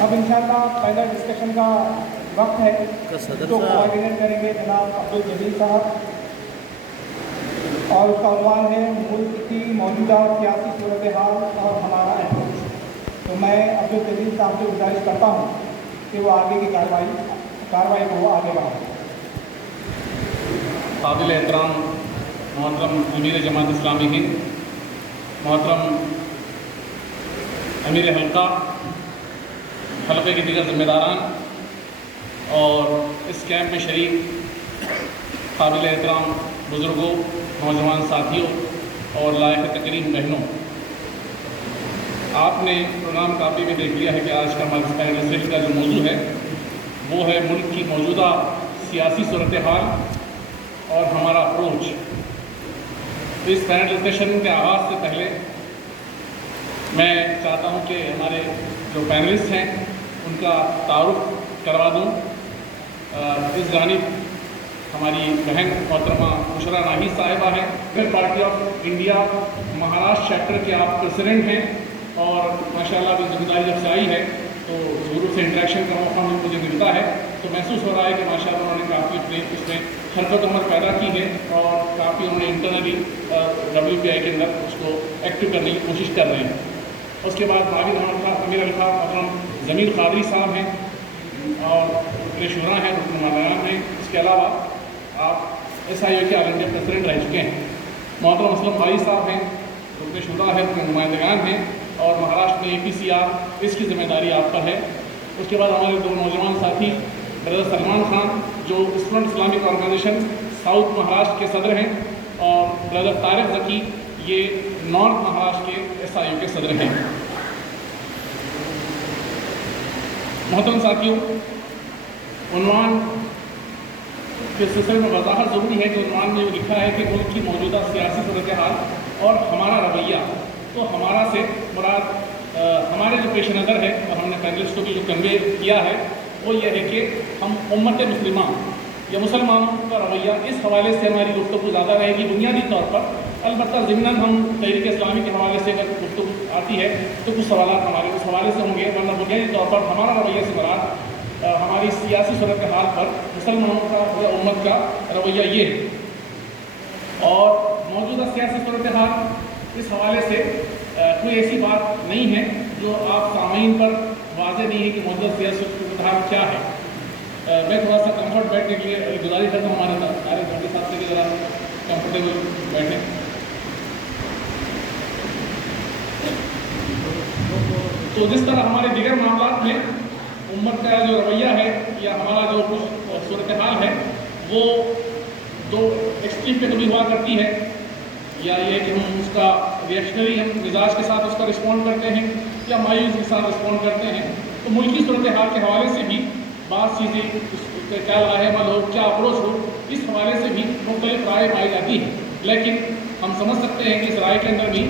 اب انشاءاللہ پہلا ڈسکشن کا وقت ہے جو کوآرڈینیٹ کریں گے جناب عبدالجلیل صاحب، اور اس کا عنوان ہے ملک کی موجودہ سیاسی صورتحال اور ہمارا اپروچ۔ تو میں عبدالجلیل صاحب سے گزارش کرتا ہوں کہ وہ آگے کی کارروائی کو آگے بڑھائیں۔ قابل احترام محترم امیر جماعت اسلامی ہند، محترم امیر حلقے کے دیگر ذمہ داران اور اس کیمپ میں شریک قابل احترام بزرگوں، نوجوان ساتھیوں اور لائق تکریم بہنوں، آپ نے پروگرام کاپی میں دیکھ لیا ہے کہ آج کا ہمارا پینل ڈسکشن کا جو موضوع ہے وہ ہے ملک کی موجودہ سیاسی صورتحال اور ہمارا اپروچ۔ اس پینل ڈسکشن کے آغاز سے پہلے میں چاہتا ہوں کہ ہمارے جو پینلسٹ ہیں ان کا تعارف کروا دوں۔ اس جانب ہماری بہن محترمہ بشرا ناہید صاحبہ ہیں، پھر party of India Maharashtra chapter کے آپ پریزیڈنٹ ہیں، اور ماشاءاللہ ابھی ذمہ داری جب سے آئی ہے تو ضرور سے انٹریکشن کا موقع مجھے ملتا ہے، تو محسوس ہو رہا ہے کہ ماشاءاللہ انہوں نے کافی اس میں حرکت عمل پیدا کی ہے اور کافی انہوں نے انٹرنلی WPI کے اندر اس کو ایکٹیو کرنے کی کوشش کر رہے ہیں۔ اس کے بعد معاون امیر الخا محترم ضمیر قادری صاحب ہیں اور رکن شورا ہیں، رکن نمائندگان ہیں۔ اس کے علاوہ آپ SIO کے آل انڈیا پریزیڈنٹ رہ چکے ہیں۔ محترم اسلم بھائی صاحب ہیں، رکن شورا ہے، رکن نمائندگان ہیں، اور مہاراشٹر میں APCR اس کی ذمہ داری آپ پر ہے۔ اس کے بعد ہمارے دو نوجوان ساتھی بردر سلمان خان جو student Islamic organization south Maharashtra کے صدر ہیں، اور بردر طارق ذکی یہ نارتھ مہاراشٹر کے SIO کے صدر ہیں۔ محترم ساتھیوں، عنوان کے سلسلے میں وضاحت ضروری ہے کہ عنوان میں یہ لکھا ہے کہ ملک کی موجودہ سیاسی صورتحال اور ہمارا رویہ۔ تو ہمارا سے مراد ہمارے جو پیش نظر ہے اور ہم نے پینلسٹ کو بھی جو کنوے کیا ہے وہ یہ ہے کہ ہم امت مسلمہ یا مسلمانوں کا رویہ اس حوالے سے ہماری گفتگو زیادہ رہے گی بنیادی طور پر۔ البتہ ضمناً ہم تحریک اسلامی کے حوالے سے اگر گفتگو آتی ہے تو کچھ سوالات ہمارے اس حوالے سے ہوں گے، ورنہ بنیادی طور پر ہمارا رویہ سے مراد ہماری سیاسی صورتحال پر مسلمانوں کا یا امت کا رویہ یہ ہے۔ اور موجودہ سیاسی صورتحال اس حوالے سے کوئی ایسی بات نہیں ہے جو آپ سامعین پر واضح نہیں ہے کہ موجودہ سیاسی صورتحال کیا ہے۔ میں تھوڑا سا کمفرٹ بیٹھنے کے لیے گزارش کرتا ہوں ہمارے بھٹی صاحب سے کہ ذرا کمفرٹیبل بیٹھیں۔ تو جس طرح ہمارے دیگر معاملات میں امت کا جو رویہ ہے یا ہمارا جو کچھ صورتحال ہے وہ دو ایکسٹریم پہ کبھی ہوا کرتی ہے، یا یہ کہ ہم اس کا ریئیکشنری ہم مزاج کے ساتھ اس کا رسپونڈ کرتے ہیں یا مایوس کے ساتھ رسپونڈ کرتے ہیں۔ تو ملکی صورتحال کے حوالے سے بھی بعض چیزیں کیا رائے عمل ہو، کیا اپروچ ہو، اس حوالے سے بھی مختلف رائے پائی جاتی ہے، لیکن ہم سمجھ سکتے ہیں کہ اس رائے کے اندر بھی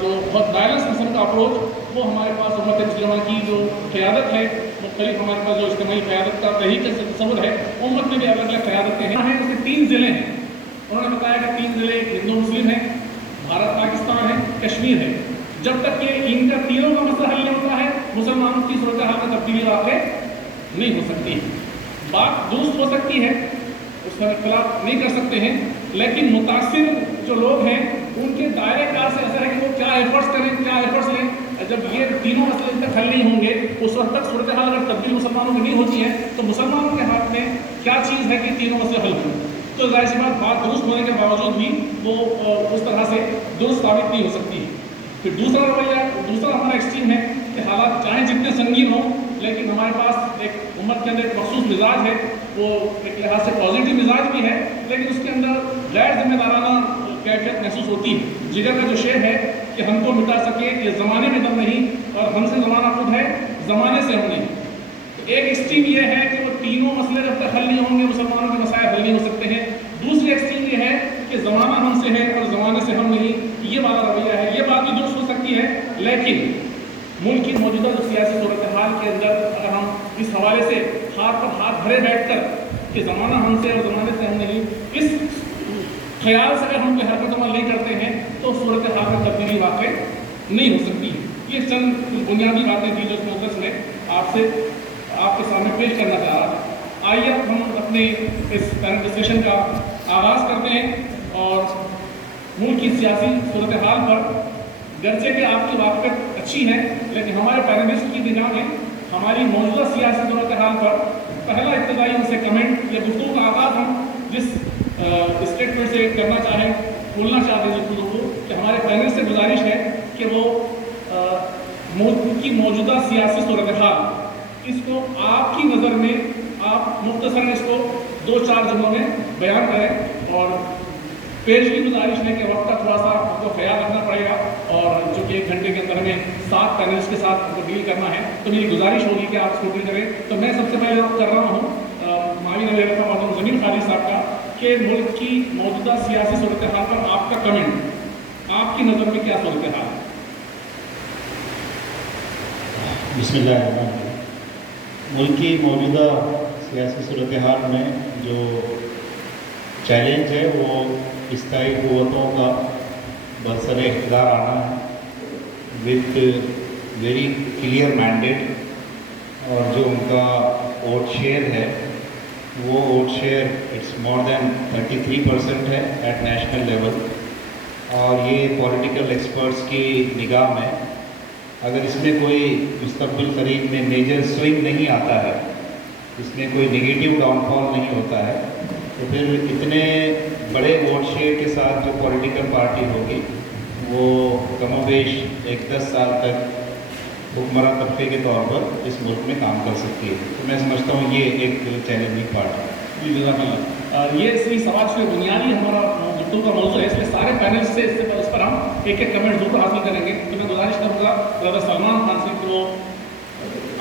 جو بہت بیلنس قسم کا اپروچ وہ ہمارے پاس امت مسلمہ کی جو قیادت ہے، مختلف ہمارے پاس جو اجتماعی قیادت کا طریق سے تصور ہے، امت میں بھی الگ الگ قیادتیں ہیں۔ اس میں 3 ضلع ہیں، انہوں نے بتایا کہ 3 ضلع ہندو مسلم ہیں، بھارت پاکستان ہے، کشمیر ہے۔ جب تک کہ ان کا تینوں کا مسئلہ حل نہیں ہوتا ہے مسلمانوں کی صورتحال میں تبدیلی واقع نہیں ہو سکتی۔ بات درست ہو سکتی ہے، اس کا اختلاف نہیں کر سکتے ہیں، لیکن متاثر جو لوگ ہیں ان کے دائرے کار سے اثر ہے کہ وہ کیا ایفرٹس کریں، کیا ایفرٹس لیں۔ جب یہ تینوں مسئلے تک حل نہیں ہوں گے اس وقت تک صورتحال اگر تبدیل مسلمانوں میں نہیں ہوتی ہے تو مسلمانوں کے ہاتھ میں کیا چیز ہے کہ تینوں مسئلے حل ہوں۔ تو ظاہر سی بات درست ہونے کے باوجود بھی وہ اس طرح سے درست ثابت نہیں ہو سکتی۔ پھر دوسرا رویہ، دوسرا ہمارا ایکسٹریم ہے کہ حالات چاہے جتنے سنگین ہوں لیکن ہمارے پاس ایک امت کے اندر ایک مخصوص مزاج ہے، وہ ایک لحاظ سے پازیٹیو مزاج بھی ہے، لیکن اس کے اندر غیر ذمہ دارانہ کیفیت محسوس ہوتی ہے۔ جگر کا جو شعر ہے کہ ہم کو مٹا سکے یہ زمانے میں دم نہیں، اور ہم سے زمانہ خود ہے، زمانے سے ہم نہیں۔ تو ایک ایکسٹریم یہ ہے کہ وہ تینوں مسئلے جب تک حل نہیں ہوں گے مسلمانوں کے مسائل حل نہیں ہو سکتے ہیں۔ دوسری ایکسٹریم یہ ہے کہ زمانہ ہم سے ہے اور زمانے سے ہم نہیں، یہ والا رویہ ہے۔ یہ بات بھی درست ہو سکتی ہے، لیکن ملک کی موجودہ جو سیاسی صورتحال کے اندر اگر ہم اس حوالے سے ہاتھ پر ہاتھ دھرے بیٹھ کر کہ زمانہ ہم سے اور زمانے سے ہم نہیں، اس خیال سے اگر ہم کوئی حرکت عمل نہیں کرتے ہیں تو صورتحال میں تبدیلی واقع نہیں ہو سکتی۔ یہ چند بنیادی باتیں تھیں جو اس مجلس میں آپ کے سامنے پیش کرنا چاہ رہا تھا۔ آئیے اب ہم اپنے اس پینل ڈسکشن کا آغاز کرتے ہیں اور ملک کی سیاسی صورتحال پر، گرچہ کہ آپ کی واقفیت اچھی ہے لیکن ہمارے پینلسٹ کی نگاہ میں ہماری موجودہ سیاسی صورتحال پر پہلا ابتدائی ان سے کمنٹ یا گفتگو کا آغاز ہم جس اسٹیٹمنٹ سے کرنا چاہیں، کھولنا چاہتے ہیں گفتگو کو، کہ ہمارے پینل سے گزارش ہے کہ وہ ملک کی موجودہ سیاسی صورتحال اس کو آپ کی نظر میں آپ مختصراً اس کو 2-4 جملوں میں بیان کریں، اور پیشگی گزارش ہے کہ وقت کا تھوڑا سا آپ کو خیال رکھنا پڑے گا، اور جو کہ 1 گھنٹے کے اندر ہمیں 7 پینلس کے ساتھ ان کو ڈیل کرنا ہے، تو میری گزارش ہوگی کہ آپ اس کو ڈیل کریں۔ تو میں سب سے پہلے کر رہا ہوں معاون وزیر اعظم زمین خالد صاحب کا، کہ ملک کی موجودہ سیاسی صورتحال پر آپ کا کمنٹ، آپ کی نظر میں کیا صورتحال ہے؟ بسم اللہ الرحمن الرحیم۔ ملک کی موجودہ سیاسی صورتحال میں جو چیلنج ہے وہ استائی قوتوں کا برسر اقتدار آنا ہے وتھ ویری کلیئر مینڈیٹ، اور جو ان کا ووٹ شیئر ہے وہ ووٹ شیئر اٹس مور دین 33% ہے ایٹ نیشنل لیول، اور یہ پولیٹیکل ایکسپرٹس کی نگاہ میں اگر اس میں کوئی مستقبل قریب میں میجر سوئنگ نہیں آتا ہے، اس میں کوئی نگیٹو ڈاؤن فال نہیں ہوتا ہے، تو پھر اتنے بڑے ووٹ شیئر کے ساتھ جو پولیٹیکل پارٹی ہوگی وہ کم و بیش 10 سال تک حکمراں طبقے کے طور پر اس ملک میں کام کر سکتی ہے۔ تو میں سمجھتا ہوں یہ ایک چیلنجنگ پارٹ ہے۔ جی جزاک اللہ۔ یہ اسی سوال سے بنیادی ہمارا گفتگو کا موضوع ہے، اس لیے سارے پینل سے اس پر ہم ایک کمنٹ ضرور حاصل کریں گے۔ تو میں گزارش کروں گا برادر سلمان خان سے کہ وہ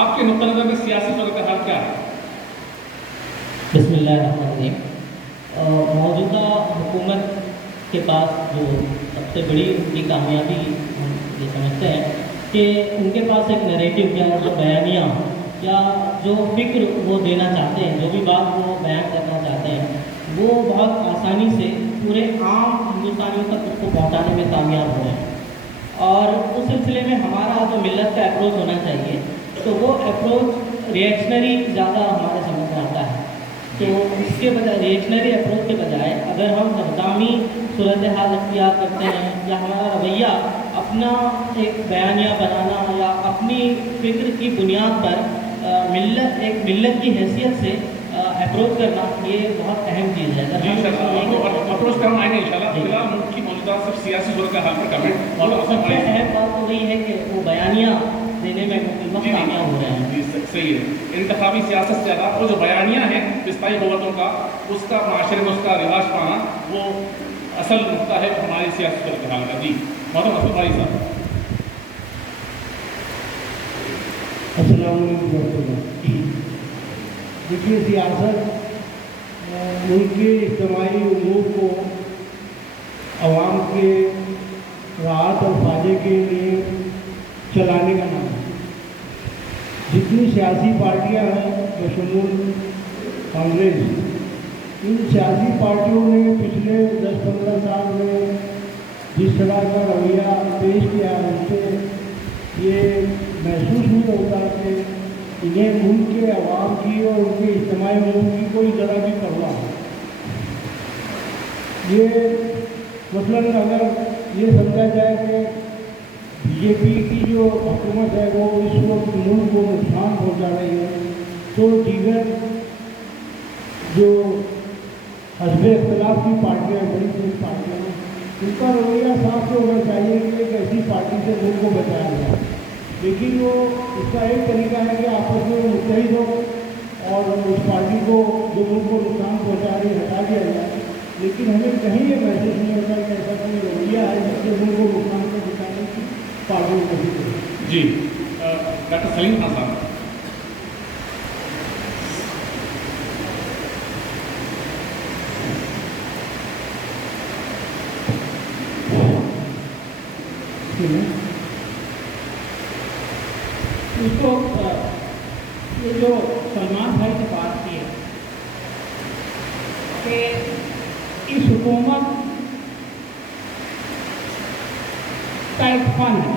آپ کے نقطہ نظر میں سیاسی صورتحال کیا ہے؟ بسم اللہ الرحمن الرحیم۔ موجودہ حکومت کے پاس جو سب سے بڑی ان کی کامیابی ہم یہ سمجھتے ہیں کہ ان کے پاس ایک نیریٹو یا جو بیانیہ یا جو فکر وہ دینا چاہتے ہیں، جو بھی بات وہ بیان کرنا چاہتے ہیں، وہ بہت آسانی سے پورے عام ہندوستانیوں تک اس کو پہنچانے میں کامیاب ہو رہے ہیں۔ اور اس سلسلے میں ہمارا جو ملت کا اپروچ ہونا چاہیے، تو وہ اپروچ ریئیکشنری زیادہ ہمارے سمجھ میں آتا ہے۔ تو اس کے بجائے ریئیکشنری اپروچ کے بجائے اگر ہم اقدامی صورتحال اختیار کرتے ہیں یا ہمارا رویہ اپنا ایک بیانیہ بنانا یا اپنی فکر کی بنیاد پر ملت کی حیثیت سے اپروچ کرنا، یہ بہت اہم چیز ہے۔ اپروچ پہ ہم آئیں گے انشاءاللہ۔ فی الحال ملک کی موجودہ صرف سیاسی صورتحال پر کمنٹ، اور سب سے اہم بات تو یہی ہے کہ وہ بیانیہ دینے میں کامیاب ہو رہے ہیں۔ جی صحیح ہے۔ انتخابی سیاست سے زیادہ وہ جو بیانیہ ہیں استائی قوتوں کا، اس کا معاشرے میں اس کا رواج پانا، وہ اصل نقطہ ہے ہماری سیاسی صورتحال کا۔ جی محترم اسد بھائی صاحب۔ السلام علیکم ورحمۃ اللہ۔ دیکھیے، سیاست ملک کے اجتماعی امور کو عوام کے راحت اور فائدے کے لیے چلانے کا نام ہے۔ جتنی سیاسی پارٹیاں ہیں بشمول کانگریس، ان سیاسی پارٹیوں نے پچھلے 10-15 سال میں جس طرح کا رویہ پیش کیا ہے، اس سے یہ محسوس نہیں ہوتا کہ انہیں ملک کے عوام کی اور ان کے اجتماعی امور کی کوئی ذرا بھی پرواہ ہے۔ یہ مثلاً اگر یہ سمجھا جائے کہ بی جے پی کی جو حکومت ہے وہ اس وقت ملک کو نقصان پہنچا رہی ہے، تو دیگر جو حزب اختلاف کی پارٹیاں، بڑی بڑی پارٹیاں ہیں، ان کا رویہ صاف تو ہونا چاہیے کہ ایک ایسی پارٹی سے ملک کو بچایا جائے، لیکن وہ اس کا ایک طریقہ ہے کہ آپس میں متحد ہو اور اس پارٹی کو جو ملک کو نقصان پہنچا رہی ہے ہٹا دیا جائے۔ لیکن ہمیں کہیں یہ محسوس نہیں ہوتا کہ ایسا کوئی رویہ ہے جس سے ملک کو نقصان سے بچانے کی پارٹی کوشش کرے۔ جی ڈاکٹر سلیم خان صاحب۔ اس کو یہ جو سلمان بھائی نے بات کی ہے کہ اس حکومت کا ایک فن ہے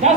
10